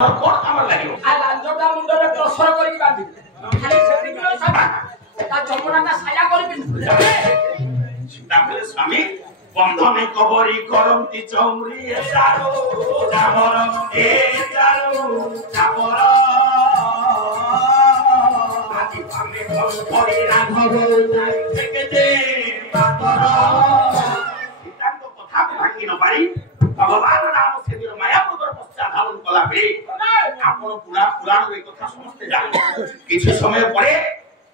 कोन काम लागियो आ लांजोटा मुंडरे टसर करी बांधी खाली सेटिंग रो साबा ता जमुना साया करी पिंधु ताकले स्वामी बंधने कबरी करंती चौरी ए चारो जामर ए चारो जामर आदि पामे भरी राघव থেকে দে পাতর সিদ্ধান্ত কথা ভাঙি ন পারি ভগবান রাম সেদিন মায়াপুর পশ্চাৎ ধারণ কলা বে আপন পুরা পুরাণ এই কথা সমস্তে জানেন কিছু সময় পরে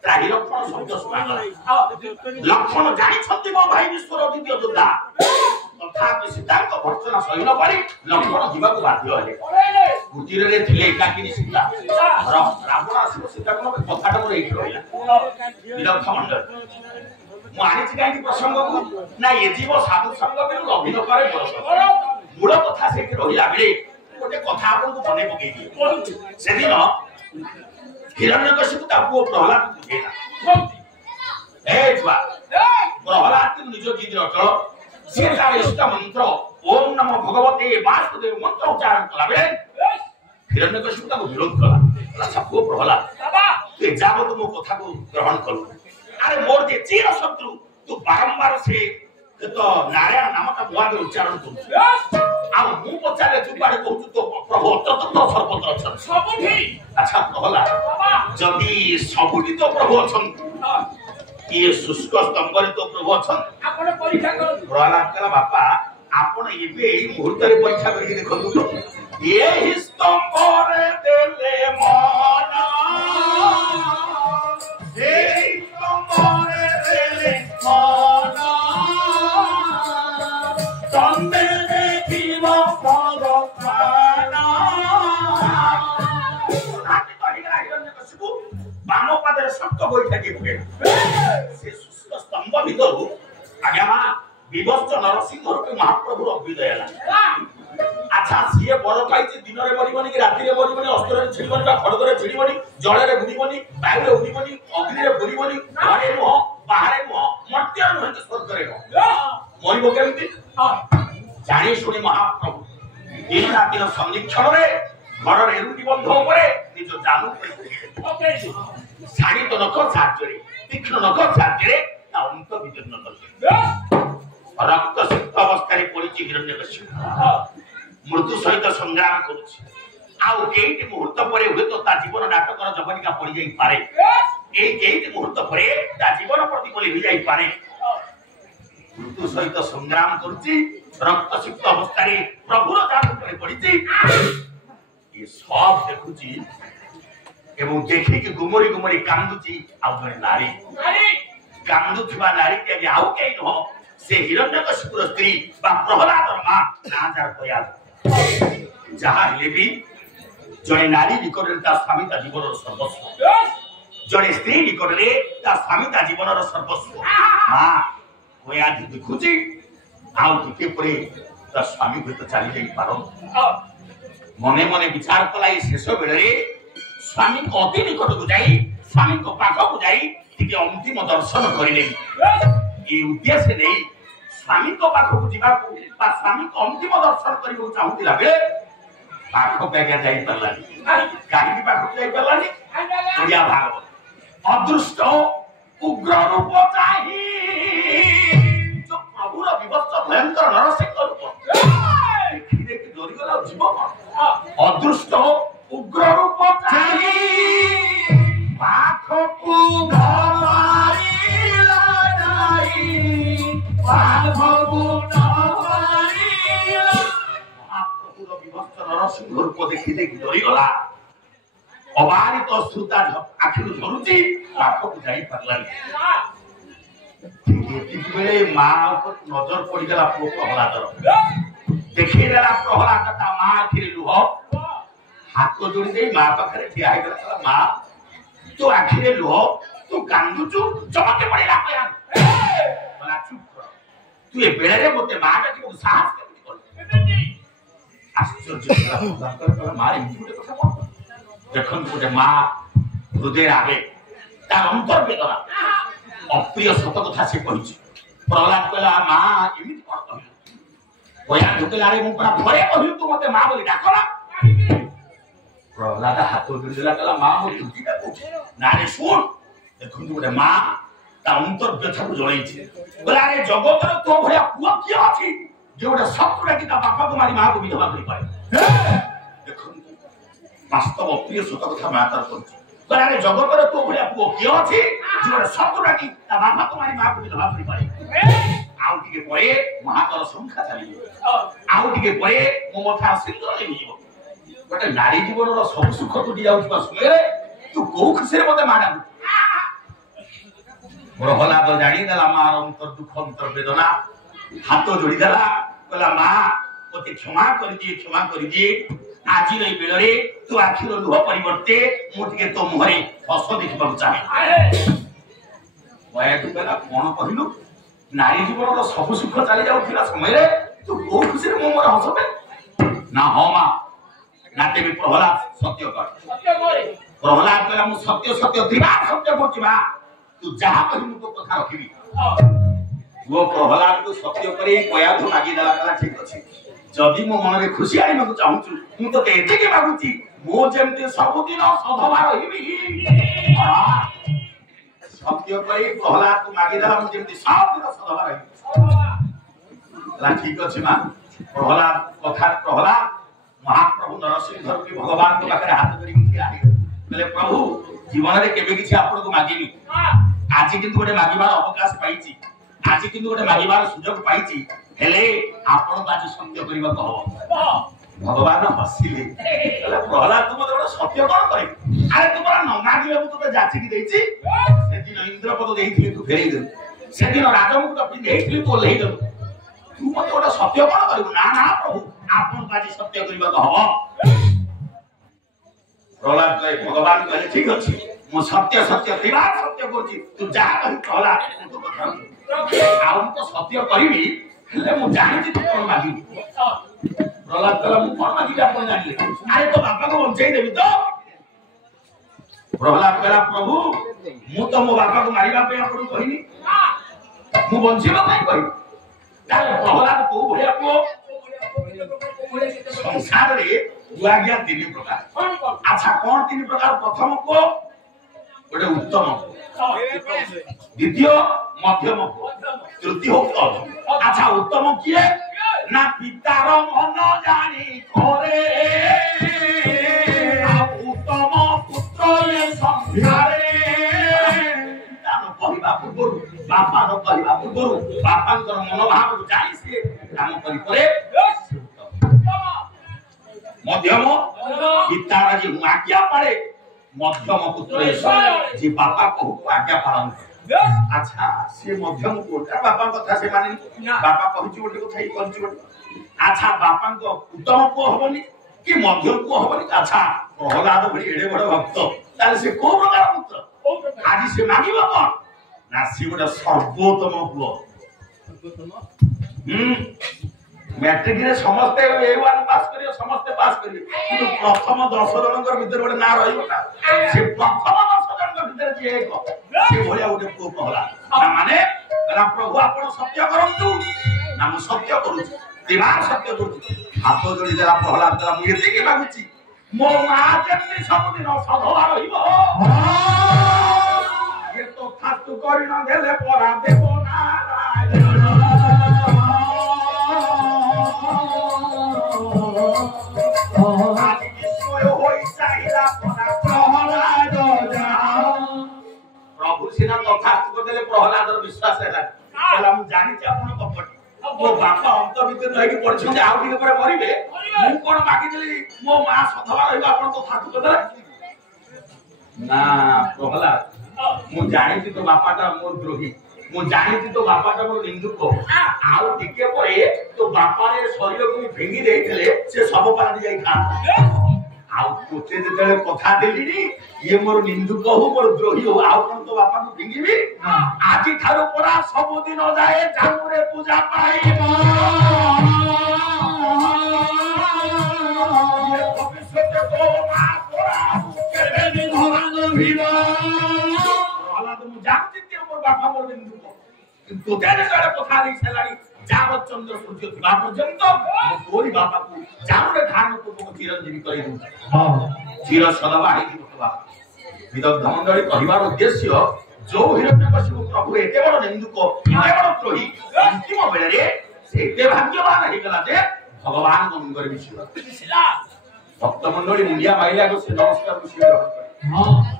ত্রাহি লক্ষণ শব্দ শোনাগলা লক্ষণ জানিছন্তি মো ভাই বিশ্বর দ্বিতীয় যোদ্ধা তথাপি সিদ্ধান্ত ভর্সনা সহিন পারি লক্ষণ জীবাকু বাধ্য হলে কুটিরে ଥିଲେ একাকিনী সীতা রাবণ আসিব সীতাকে কথাটা মোর এইଠି রহিলা বিদগ্ধ মଣ୍ଡଳ ମୁଁ ଆଣିଛି କାହିଁକି ପ୍ରସଙ୍ଗକୁ ନା ଏ ଜୀବ ସାଧୁ ସଙ୍ଗ ବିରୁ ଅଭିନୟ କରେ ମୂଳ କଥା ସେଇଠି ରହିଲା ବେଳେ ଗୋଟେ କଥା ଆପଣଙ୍କୁ ମନେ ପକେଇ ଦିଏ ସେଦିନ ହିରଣ୍ୟକଶିପୁ ତା ପୁଅ ପ୍ରହ୍ଲାଦ ବୁଝେଇଲା ଏ ଛୁଆ ପ୍ରହ୍ଲାଦ ନିଜ ଗିରି ଅଟଳ ସେ ତାର ଇଷ୍ଟ ମନ୍ତ୍ର ଓಂ ନମୋ ଭଗବତେ ବାସୁଦେବ ମନ୍ତ୍ର ଉଚ୍ଚାରଣ କଲା ବେଳେ ହିରଣ୍ୟକଶିପୁ ତାକୁ ବିରୋଧ କଲା ଆଚ୍ଛା ପୁଅ ପ୍ରହ୍ଲାଦ ତୁ ଯାବତ ମୋ କଥାକୁ ଗ୍ରହଣ କଲୁ अरे मोर जे चीर शत्रु तू बारंबार से तो नारायण नाम का मुआद उच्चारण करू आ मु पचारे तू बारे कहू तो प्रभु तत्व सर्वत्र अछन सबुठी अच्छा कहला जदी सबुठी तो प्रभु अछन ये शुष्क स्तंभरे तो प्रभु अछन आपण परीक्षा करू प्रहलाद कला बापा आपण एबे एई मुहूर्त रे परीक्षा करी देखो ये ही स्तंभरे देले मन ए स्तंभरे देले मन तंबे देखिब भगवान आते कहिला हिरण्यकशिपु बाम पादरे शक्त बैठा की पके से शुष्क स्तंभ भितरु आज्ञा मा विवस्त्र नरसिंह रूपी महाप्रभु अभ्युदय हला अच्छा सीए बर पाइछि दिन रे मरिबनी कि राति रे मरिबनी अस्त्र रे छिड़बनी बा खड़ग रे छिड़बनी जल रे बुड़ीबनी वायु रे उड़ीबनी अग्नि रे बुड़ीबनी घरे नुह बाहरे नुह मर्त्य नुह कि स्वर्ग रे नुह मरिबो केमति जानी सुनी महाप्रभु दिन राति संरक्षण रे घर रे रुटी बंध उपरे निज जानू ओके साड़ी तो नख साहाଯ୍ୟ रे तीक्ष्ण नख साहाଯ୍ୟ रे ता अंत विदीर्ण करले रक्त सिक्त अवस्था रे पड़िछि हिरण्यकशिपु मृत्यु सहित संग्राम करुछि आउ केइटी मुहूर्त परे हुए तो ता जीवन नाटकर जवनिका पड़ी जाई पारे एई केइटी मुहूर्त परे ता जीवन प्रति बोली हो जाई पारे मृत्यु सहित संग्राम करुछि रक्त सिक्त अवस्था रे प्रभुर जान परे पड़िछि ये सब देखुछि एवं देखि कि गुमरी गुमरी कांदुछि आउ जने नारी कांदुथिबा नारी के आउ केइ न से हिरण्यकशिपुर स्त्री बा प्रहलादर मां नाजार प्रयास जहा हेले भी जने नारी निकटरे ता स्वामी ता जीवनर सर्वस्व जने स्त्री निकटरे ता स्वामी ता जीवनर सर्वस्व हां होया देखुची आउ टिके परे ता स्वामी भीतर चली जाई पारो मने मने विचार कलाई शेष बेले स्वामी को अति निकट को जाई स्वामी को पाख को जाई टिके अंतिम दर्शन करिले ये उद्देश्य नहीं स्वामी को पाख को जीवा को बा स्वामी को अंतिम दर्शन करियो चाहुतिला बे पाख बेगा जाई परलानी काहे की पाख जाई परलानी ओडिया भागवत अदृष्ट उग्र रूप चाहि जो प्रभुर विवस्त्र भयंकर नरसिंह रूप देखि देखि डरी गला जीव अदृष्ट उग्र रूप चाहि पाख को भवारीला जाई महाप्रभुर विवस्त्र नरसिंह रूप देखि देखि डरी गला अबारित श्रुता आखिरु झरुची पाखକୁ ଯାଇ ପାରିଲାନି ठीक बेले मां ऊपर नजर पड़ी गला पुओ प्रहलादर देखि देला प्रहलाद ता मां आखिरे लुह हाथ जोड़ी दे मां पाखरे ठिया हे गला मां तू आखिरे लुह तू कांदुचु चमके पड़ेला पया बोला चुप कर तू ए बेले रे मते मां का की साहस केमति कर आश्चर्य कला मां एमति कथा बोल देखन गोटे मां हृदय आगे तार अंतर बेदना अप्रिय सत कथा से कहिछि प्रहलाद कहला मां एमति कर कहला बया ढुकला रे मु पूरा भरे कहियो तू मते मां बोली डाकला जोड़ीदेला कहला मां मो तुजीटा कोठी ना रे सुन देखुन गोटे मां ता अंतर व्यथा को जळैछि बोला रे जगतर तो भया पुआ की अछि जे गोटे शत्रुटा की ता बापा को मारी मां को विधवा करि पाए देखुन वास्तव प्रिय सत कथा मां तार कोछि बोला रे जगतर तो भया पुआ की अछि जे गोटे शत्रुटा की ता बापा को मारी मां को विधवा करि पाए आउ टिके परे महाकर संख्या चली आउ टिके परे मो मथा सिंदूर लेबो गोटे नारी जीवन रो सब सुख तुटी जाउछबा सुले तू को खुशी रे मते माडा प्रहलाद जानी देला मार अंतर दुख अंतर वेदना हाथ जोड़ी देला कहला मां मते क्षमा कर दिए आज नै बेलरे तू आखिर लुह परिवर्ते मु टिके तो मुहरे हस देखिबा चाहे वया तू कहला कोन कहिलु नारी जीवन रो सब सुख चली जाउथिला समय रे तू को खुशी रे मो मोर हसबे ना हो मां नाते भी प्रहलाद सत्य कर प्रहलाद कहला मु सत्य दिवा सत्य बोची बा तू जहा कहि मु तो कथा रखिबी वो प्रहलाद को सत्य करे कया धो मागी देला कहला ठीक अछि जदी मो मन रे खुशी आइ मको चाहूछु मु तो एते के मागुची मो जेमते सब दिन सधवा रहिबी सत्य करे प्रहलाद को मागी देला मु जेमते सब दिन सधवा रहिबी ला ठीक अछि मा प्रहलाद कथा प्रहलाद महाप्रभु नरसिंह के भगवान को पाखरे हाथ धरि ठिया बोले प्रभु जीवन रे केबे किछि आपन को मागिनी आज किंतु गोटे मागिबार अवकाश पाइछि आज किंतु गोटे मागिबार सुयोग पाइछि हेले आपन को आज सत्य करिबा कहब भगवान हसिले बोले प्रहलाद तुम तो सत्य कोन करि अरे तुमरा न मागिले मु तो जाछि कि देछि से दिन इंद्रपद देइथिले तू फेरै दे से दिन राजमुकुट पिन देइथिले तू लेइ दे तू मते गोटे सत्य कोन करिबु ना ना प्रभु आपन बाजी सत्य करिबा कहब प्रहलाद कहे भगवान कहे ठीक अछि मु सत्य दिवा सत्य करछि तू जा कहि प्रहलाद तू कथा आउ तो सत्य करिबी हेले मु जानि तू कोन मागी प्रहलाद कहला मु कोन मागी आपन जानि अरे तो बापा को बंचाई देबी तो प्रहलाद कहला प्रभु मु तो मो बापा को मारिबा पे आपन कहिनी मु बंचिबा नै कहि ताले प्रहलाद को भया को संसार रे दुआज्ञा तीन प्रकार अच्छा कौन तीन प्रकार प्रथम को गोटे उत्तम द्वितीय मध्यम तृतीय अधम अच्छा उत्तम किए ना पितार मन जानी करे उत्तम पुत्र ये संसारे कहवा पूर्व बापा न कहवा पूर्व बापा मनोभाव को जानी से काम करी करे मध्यम पितार जी आज्ञा पाले मध्यम पुत्र जी बापा को आज्ञा पालन अच्छा से मध्यम कोटा बापा कथा से माने बापा कहछि गोटे कथा ही कहछि गोटे अच्छा बापा को उत्तम को होबनी कि मध्यम को होबनी अच्छा प्रहलाद भली एडे बड़ भक्त ताले से को प्रकार पुत्र आज से मागिबो कोन ना से गोटे सर्वोत्तम पुओ मैट्रिक रे समस्त ए1 पास करियो समस्त पास करियो किंतु प्रथम 10 जनकर भीतर गोटे ना रहिबो ना से प्रथम 10 जनकर भीतर जे एक से भलिया गोटे को कहला ना माने कहला प्रभु आपण सत्य करंतु ना मु सत्य करू दिवार सत्य करू हाथ जोड़ी देला प्रहलाद देला मु एते के मागुची मो मा जेमति सब दिन सधवा रहिबो ये तो फास्तु करि न देले परा देबो ना प्रभु सिना तथा देले प्रहलाद विश्वास है कहला मु जानि छी आपण कपट मो बापा अंत भीतर रहि पड़छन जे आउ टिके पर मरिबे मु कोन मागी देली मो मा सधवा रहिबा आपण तो थातु देले ना प्रहलाद मु जानि छी तो बापाटा मोर द्रोही मु जानि छी तो बापाटा मोर निंदुक आउ टिके परे तो बापा रे शरीर को भेंगी देइथिले से सब पानी जाई खा आउ कोते जेतले कथा देलिनी ये मोर निंदुक हो मोर द्रोही हो आउ कोन तो बापा को भिंगीबी आजि थारो परा सब दिन जाए जामुरे पूजा पाइबो ये भविष्य को मा परा केबे दिन भगवान भिबो प्रहलाद मु जानती ते मोर बापा मोर निंदुक किंतु तेरे सारे कथा देई छलानी ଯାବତ ଚନ୍ଦ୍ର ସୂର୍ଯ୍ୟ ଥିବା ପର୍ଯ୍ୟନ୍ତ ତୋରି ବାପାକୁ ଚାଉଳ ଧାନ ପୂର୍ବକ ଚିରଞ୍ଜୀବୀ କରି ଚିର ସଦବା ହେଇଥିବ ବିଦଗ୍ଧ ମଣ୍ଡଳୀ କହିବାର ଉଦ୍ଦେଶ୍ୟ ଯୋଉ ହିରଣ୍ୟକଶିପୁ ପ୍ରଭୁ ଏତେ ବଡ ନିନ୍ଦୁକ ଏତେ ବଡ ଦ୍ରୋହୀ ଅନ୍ତିମ ବେଳରେ ସେ ଏତେ ଭାଗ୍ୟବାନ ହେଇଗଲା ଯେ ଭଗବାନଙ୍କ ମୁଣ୍ଡରେ ମିଶିଲା ଭକ୍ତ ମଣ୍ଡଳୀ ମୁଣ୍ଡିଆ ମାଇଲାକୁ ସେ ନମସ୍କାର ମିଶିବ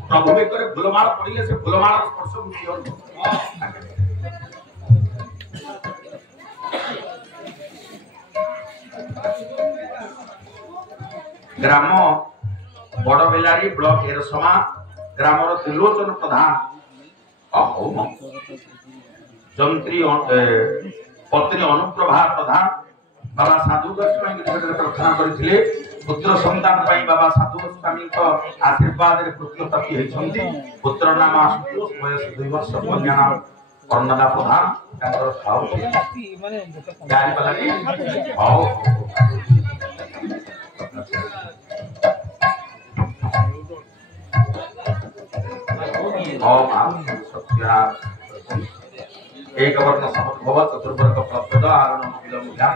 ପ୍ରଭୁ ବେକରେ ଫୁଲମାଳ ପଡ଼ିଲେ ସେ ଫୁଲମାଳର ସ୍ପର୍ଶ ମିଶିବ ଗ୍ରାମ ବଡବେଲାରୀ ବ୍ଲକ ଏରସମା ଗ୍ରାମର ତ୍ରିଲୋଚନ ପ୍ରଧାନ ଯନ୍ତ୍ରୀ ପତ୍ନୀ ଅନୁପ୍ରଭା ପ୍ରଧାନ ବାବା ସାଧୁ ଗୋସ୍ୱାମୀଙ୍କ ନିକଟରେ ପ୍ରାର୍ଥନା କରିଥିଲେ ପୁତ୍ର ସନ୍ତାନ ପାଇଁ ବାବା ସାଧୁ ଗୋସ୍ୱାମୀଙ୍କ ଆଶୀର୍ବାଦରେ ପୁତ୍ର ପ୍ରାପ୍ତି ହେଇଛନ୍ତି ପୁତ୍ର ନାମ ଆଶୁତୋଷ ବୟସ 2 ବର୍ଷ କନ୍ୟା ନାମ କର୍ଣ୍ଣଦା ପ୍ରଧାନ ତାଙ୍କର ସାହୁ ଜାଣିପାରିଲା ହଉ एक वर्ण समद्भव चतुर्वर्ग प्रपद आरण विलंब ज्ञान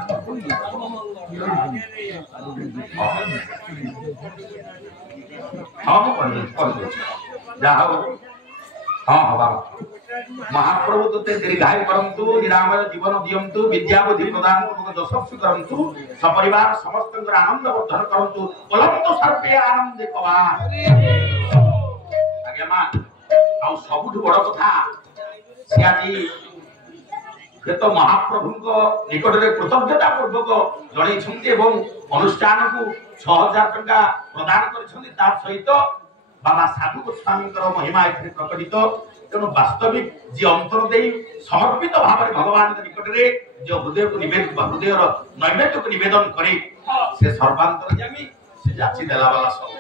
महाप्रभु ते दीर्घायु करंतु निरामय जीवन दियंतु विद्या बुद्धि प्रदान पूर्वक यशस्वी करंतु सपरिवार समस्त आनंद वर्धन करंतु कलंतु सर्वे आनंद कवा आज्ञा मा आ सबुठ बड़ कथा से आज तो महाप्रभु निकटरे कृतज्ञता पूर्वक जणैछन्ति एवं अनुष्ठान को 6000 टंका प्रदान करिछन्ति ता सहित बाबा साधु गोस्वामी महिमा एथे प्रकटित तेणु वास्तविक जे अंतर दे समर्पित भाव भगवान निकटरे जो हृदय को निवेदन हृदय नैवेद्य को निवेदन करे से सर्वांतरयामी से जाची देला वाला सब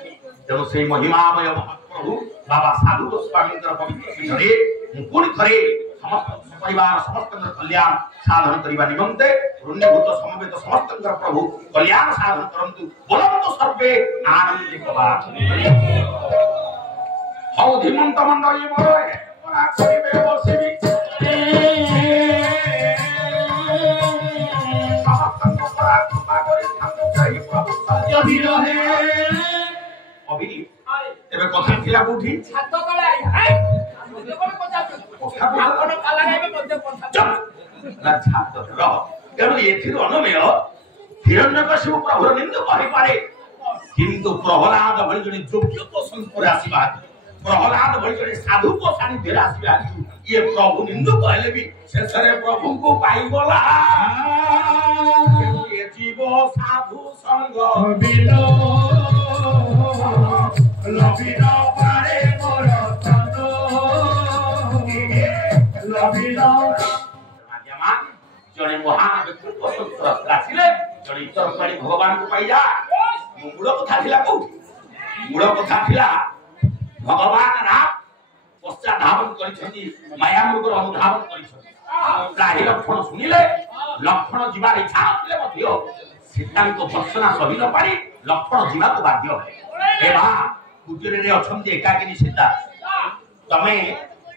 तेणु से महिमामय महाप्रभु बाबा साधु गोस्वामी पवित्र पीठरे पुणी थरे समस्त परिवार समस्त कल्याण साधन करने निमंते ऋण्यभूत समवेत समस्त प्रभु कल्याण साधन करंतु बोलंतु सर्वे आनंदित भवा हौ धीमंत मंडली मोर एकरा करिबे बसिबी समस्त परा कृपा करि थांगु कहि प्रभु सत्य विरहे अभी एबे कथा थिला कोठी छात तळे आई हाय हिरण्यकशिपु प्रभुर निंद कहिपारे किंतु प्रहलाद भଳି जने योग्य को संस्पर आसीबा प्रहलाद भଳି जने साधु को सानी देर आसीबा ये प्रभु निंद कहले भी शेषरे प्रभु को पाई गला ये जीव साधु संग बिलो लबिना पारे मोर तनो लबिना माध्यमा जने महान व्यक्तित्व संस्पर आसीले जने चरपाणी भगवान को पाई जा मूल कथा थिला को मूल कथा थिला भगवान राम पश्चात धावन करिछथि माया मृगर अनुधावन करिछथि प्राही लक्षण सुनिले लक्षण जीवार इच्छा नथिले मध्य सीतांक भर्सना सही न पारी लक्षण जीवाक बाध्य हे बा कुटीरे अछंती एकाकिनी सीता तमे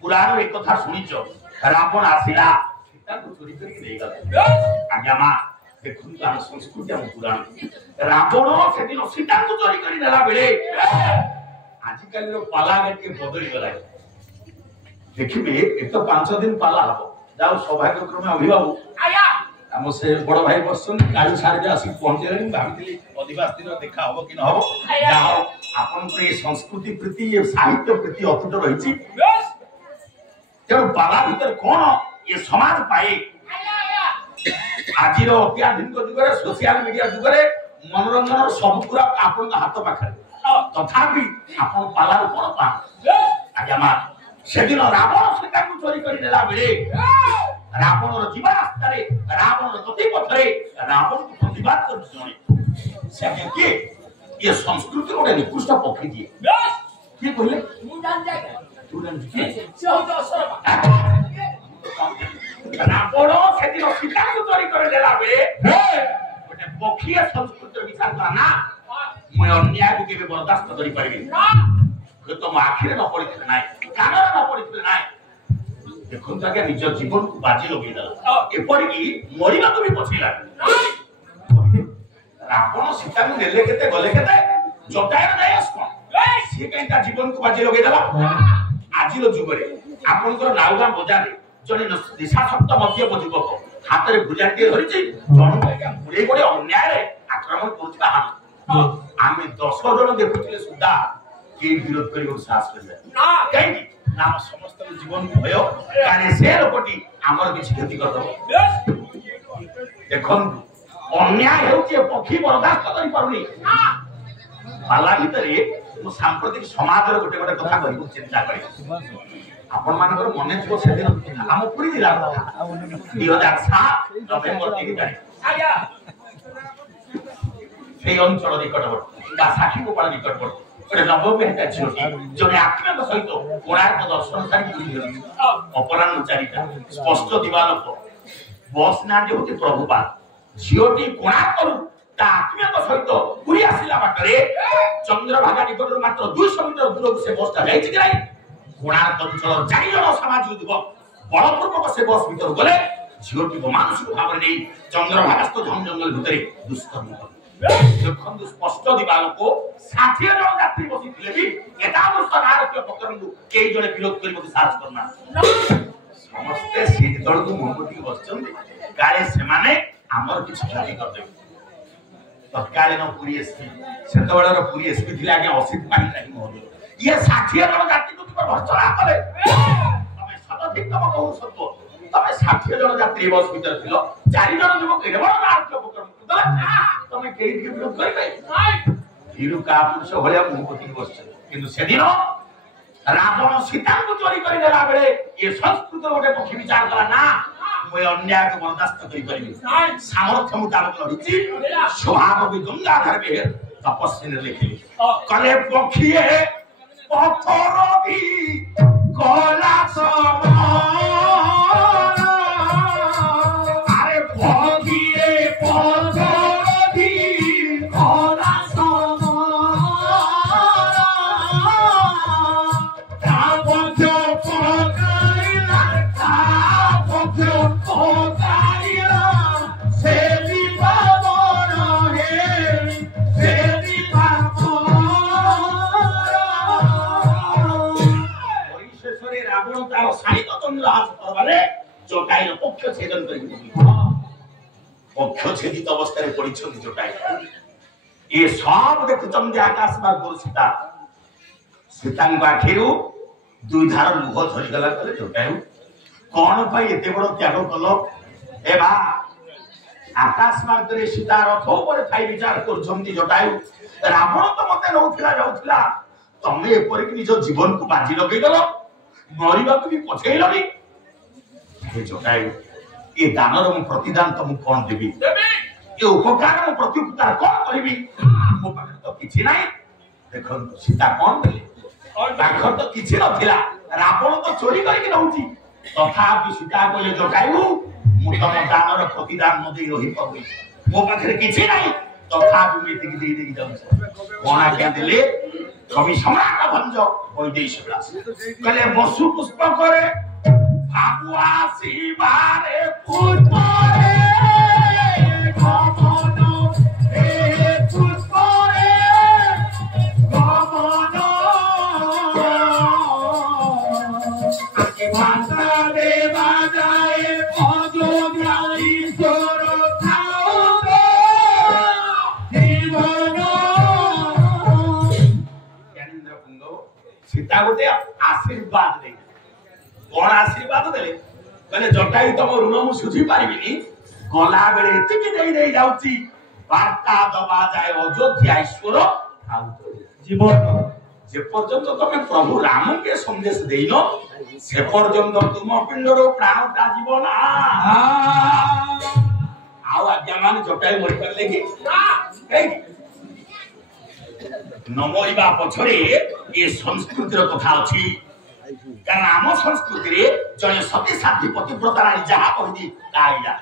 पुराण एक कथा सुनिछो रावण आसिला सीता को चोरी करके ले गला आज्ञा मा देखुन तार संस्कृति हम पुराण रावण से दिन सीता को चोरी करी देला बेले आजिकल रो पाला के बदली गला देखिबे एक तो 5 दिन पाला हबो जाओ सौभाग्य क्रमे अभिभावक आया हम से बड़ भाई बसन काली सारे आसी पहुंचले भाबिली अधिवास दिन देखा हबो कि न हबो जाओ आपन रे संस्कृति प्रति साहित्य प्रति अतुट रहिछि तेणु पाला भीतर कौन ये समाज पाए आज अत्याधुनिक जुगे सोशल मीडिया जुगे मनोरंजन सब पूरा आपन हाथ पाखे तथापि आपन पाला कौन पा आज्ञा मा से दिन रावण सीता को चोरी कर देला बेले रावण जीवन रास्ता रे रावण गति पथरे रावण को प्रतिवाद कर जणे से के ये संस्कृति गोटे निकृष्ट पक्षी दिए की कहले मु जान जाय तू जान के से हो तो असर रावण से दिन सीता को चोरी कर देला बेले गोटे पक्षी संस्कृति विचार करा ना मैं अन्याय को केबे बर्दाश्त करि परिबे तो आखिरे न पड़िथिले नाय कानर न पड़िथिले नाय ଦେଖନ୍ତୁ ଆଜ୍ଞା ନିଜ ଜୀବନକୁ ବାଜି ଲଗେଇଦେଲା ଏପରିକି ମରିବାକୁ ବି ପଛେଇଲା ରାବଣ ସୀତାକୁ ନେଲେ କେତେ ଗଲେ କେତେ ଜଟାୟୁର ଯାଇ ଆସ ସିଏ କାହିଁ ତା ଜୀବନକୁ ବାଜି ଲଗେଇଦେଲା ଆଜିର ଯୁଗରେ ଆପଣଙ୍କର ନାଉଗାଁ ବଜାରରେ ଜଣେ ନିଶାସକ୍ତ ମଦ୍ୟପ ଯୁବକ ହାତରେ ଭୁଜାଟିଏ ଧରିଛି ଜଣକୁ ଆଜ୍ଞା ଗୁଡ଼େଇ ଗୁଡ଼େଇ ଅନ୍ୟାୟରେ ଆକ୍ରମଣ କରୁଛି ବାହାରୁ ଆମେ 10 ଜଣ ଦେଖୁଥିଲେ ସୁଦ୍ଧା କେହି ବିରୋଧ କରିବାକୁ ସାହସ କରିବେ କାହିଁକି ନା ଆମ ସମସ୍ତଙ୍କ ଜୀବନକୁ ଭୟ କାରଣ ସେ ଲୋକଟି ଆମର କିଛି କ୍ଷତି କରିଦେବ ଦେଖନ୍ତୁ ଅନ୍ୟାୟ ହେଉଛି ପକ୍ଷୀ ବରଦାସ୍ତ କରିପାରୁନି ପାଲା ଭିତରେ ମୁଁ ସାମ୍ପ୍ରତିକ ସମାଜର ଗୋଟେ ଗୋଟେ କଥା କହିବାକୁ ଚିନ୍ତା କରେ ଆପଣ ମାନଙ୍କର ମନେ ଥିବ ସେଦିନ ଆମ ପୁରୀ ଜିଲ୍ଲା କଥା 2007 ନଭେମ୍ବର 3 ତାରିଖ সেই অঞ্চল নিকটবর্তী বা সাক্ষী গোপাল নিকটবর্তী ଗୋଟେ ନବବିବାହିତା ଝିଅଟି ଜଣେ ଆତ୍ମୀୟଙ୍କ ସହିତ କୋଣାର୍କ ଦର୍ଶନ ସାରି ପୁରୀ ଗଲେ ଅପରାହ୍ନ 4ଟା ସ୍ପଷ୍ଟ ଦିବାଲୋକ ବସ୍ ନାଁଟି ହେଉଛି ପ୍ରଭୁପାଦ ଝିଅଟି କୋଣାର୍କରୁ ତା ଆତ୍ମୀୟଙ୍କ ସହିତ ପୁରୀ ଆସିଲା ବାଟରେ ଚନ୍ଦ୍ରଭାଗା ନିକଟରୁ ମାତ୍ର 200 ମିଟର ଦୂରକୁ ସେ ବସ୍ଟା ଯାଇଛି କି ନାହିଁ କୋଣାର୍କ ଅଞ୍ଚଳର 4 ଜଣ ସାମାଜିକ ଯୁବକ ବଳପୂର୍ବକ ସେ ବସ୍ ଭିତରୁ ଗଲେ ଝିଅଟିକୁ ମାନସିକ ଭାବରେ ନେଇ ଚନ୍ଦ୍ରଭାଗାସ୍ଥ ଝମ ଜଙ୍ଗଲ ଭିତରେ ଦୁଷ୍କର୍ମ କଲେ ଦେଖନ୍ତୁ ସ୍ପଷ୍ଟ ଦିବାଲୋକ 60 ଜଣ ଯାତ୍ରୀ ବସିଥିଲେ ବି ଏକାଦଶ ନାରକୀୟ ପ୍ରକରଣକୁ କେହି ଜଣେ ବିରୋଧ କରିବାକୁ ସାହସ କରୁନାହାନ୍ତି ସମସ୍ତେ ସିଟ ତଳକୁ ମୁହଁ ପୋତିକି ବସିଛନ୍ତି କାଳେ ସେମାନେ ଆମର କିଛି କ୍ଷତି କରିଦେବେ ତତ୍କାଳୀନ ପୁରୀ ଏସପି ସେତେବେଳର ପୁରୀ ଏସପି ଥିଲେ ଆଜ୍ଞା ଅସିତ ପାଣିଗ୍ରାହୀ ମହୋଦୟ ଇଏ 60 ଜଣ ଯାତ୍ରୀକୁ ଭର୍ତ୍ସନା କଲେ ତମେ ସଠିକ ତମ କହୁ ସତ୍ୟ ତମେ 60 ଜଣ ଯାତ୍ରୀ ବସ୍ ଭିତରେ ଥିଲ 4 ଜଣ ଯୁବକ ଏଡ଼େ ବଡ଼ ନାରକୀୟ ପ୍ରକରଣ ତମେ କେହି ବିରୋଧ କରିବେ ହିରୁ କା ପୁରୁଷ ଭଳିଆ ମୁହଁ ପୋତିକି ବସିଛନ୍ତି କିନ୍ତୁ ସେଦିନ ରାବଣ ସୀତାଙ୍କୁ ଚୋରି କରିଦେଲା ବେଳେ ଏ ସଂସ୍କୃତ ଗୋଟେ ପକ୍ଷୀ ବିଚାର କଲା ନା ମୁଁ ଅନ୍ୟାୟକୁ ବରଦାସ୍ତ କରିପାରିବି ସାମର୍ଥ୍ୟ ମୁତାବକ ଲଢିଛି ସ୍ୱଭାବ ବି ଗଙ୍ଗାଧର ବେହେର ତପସ୍ୱୀରେ ଲେଖିଲି କଲେ ପକ୍ଷୀଏ ପଥର ବି କଲା ଆରେ ପକ୍ଷୀଏ জটায়ুর পক্ষ ছেদন করে পক্ষ ছেদিত অবস্থায় পড়িছন্তি জটায়ু এ সব দেখুছন্তি আকাশ মার্গর সীতা সীতাঙ্গ আখিরু দুই ধার লুহ ঝরিগলা কলে জটায়ু কোন পাই এতে বড় ত্যাগ কল এ বা আকাশ মার্গরে সীতা রথ উপরে থাই বিচার করছন্তি জটায়ু রাবণ তো মতে নউথিলা যাউথিলা তুমি এপরিকি নিজ জীবনকু বাজি লগাই দেল মরিବାକୁ ବି ପଛେଇଲନି हे ଜଟାୟୁ ଏ ଦାନର ମୁଁ ପ୍ରତିଦାନ ତମକୁ କଣ ଦେବି ଏ ଉପକାର ମୁଁ ପ୍ରତ୍ୟୁପକାର କଣ କରିବି ମୋ ପାଖରେ ତ କିଛି ନାହିଁ ଦେଖନ୍ତୁ ସୀତା କଣ ଦେଲେ ତାଙ୍କର ତ କିଛି ନଥିଲା ରାବଣ ତ ଚୋରି କରିକି ରହୁଛି ତଥାପି ସୀତା କହିଲେ ଜଟାୟୁ ମୁଁ ତମ ଦାନର ପ୍ରତିଦାନ ନ ଦେଇ ରହିପାରିବି ମୋ ପାଖରେ କିଛି ନାହିଁ ତଥାପି ମୁଁ ଏତିକି ଦେଇଦେଇକି ଯାଉଛି କଣ ଆଜ୍ଞା ଦେଲେ কবি সম্রাট ভঞ্জ বৈদেশিক রাজ কলে বসু পুষ্প করে ভাবু আসিবারে পুষ্পরে গমন রে পুষ্পরে গমন আকে ভাষা রে বাজায় অযোগ্যাই সর খাও জীবন সীতা গোটে আশীর্বাদ দেই কোন আশীর্বাদ দেলে কলে জটায়ু তম ঋণ মু সুঝি পারিবিনি গলা বেলে এতিকি দেই দেই যাউছি বার্তা দবা যায় অযোধ্যা ঈশ্বর আউ জীবন যে পর্যন্ত তুমি প্রভু রামকে সন্দেশ দেইন সে পর্যন্ত তুম পিণ্ডর প্রাণটা জীবন আউ আজ্ঞা মানে জটায়ু মরি পারলে কি নমরিবা পছরে এ সংস্কৃতির কথা আছে কারণ আম সংস্কৃতিরে জনে সতী সাধ্যী পতিব্রতা রানী যাহা কহিদি তাইলা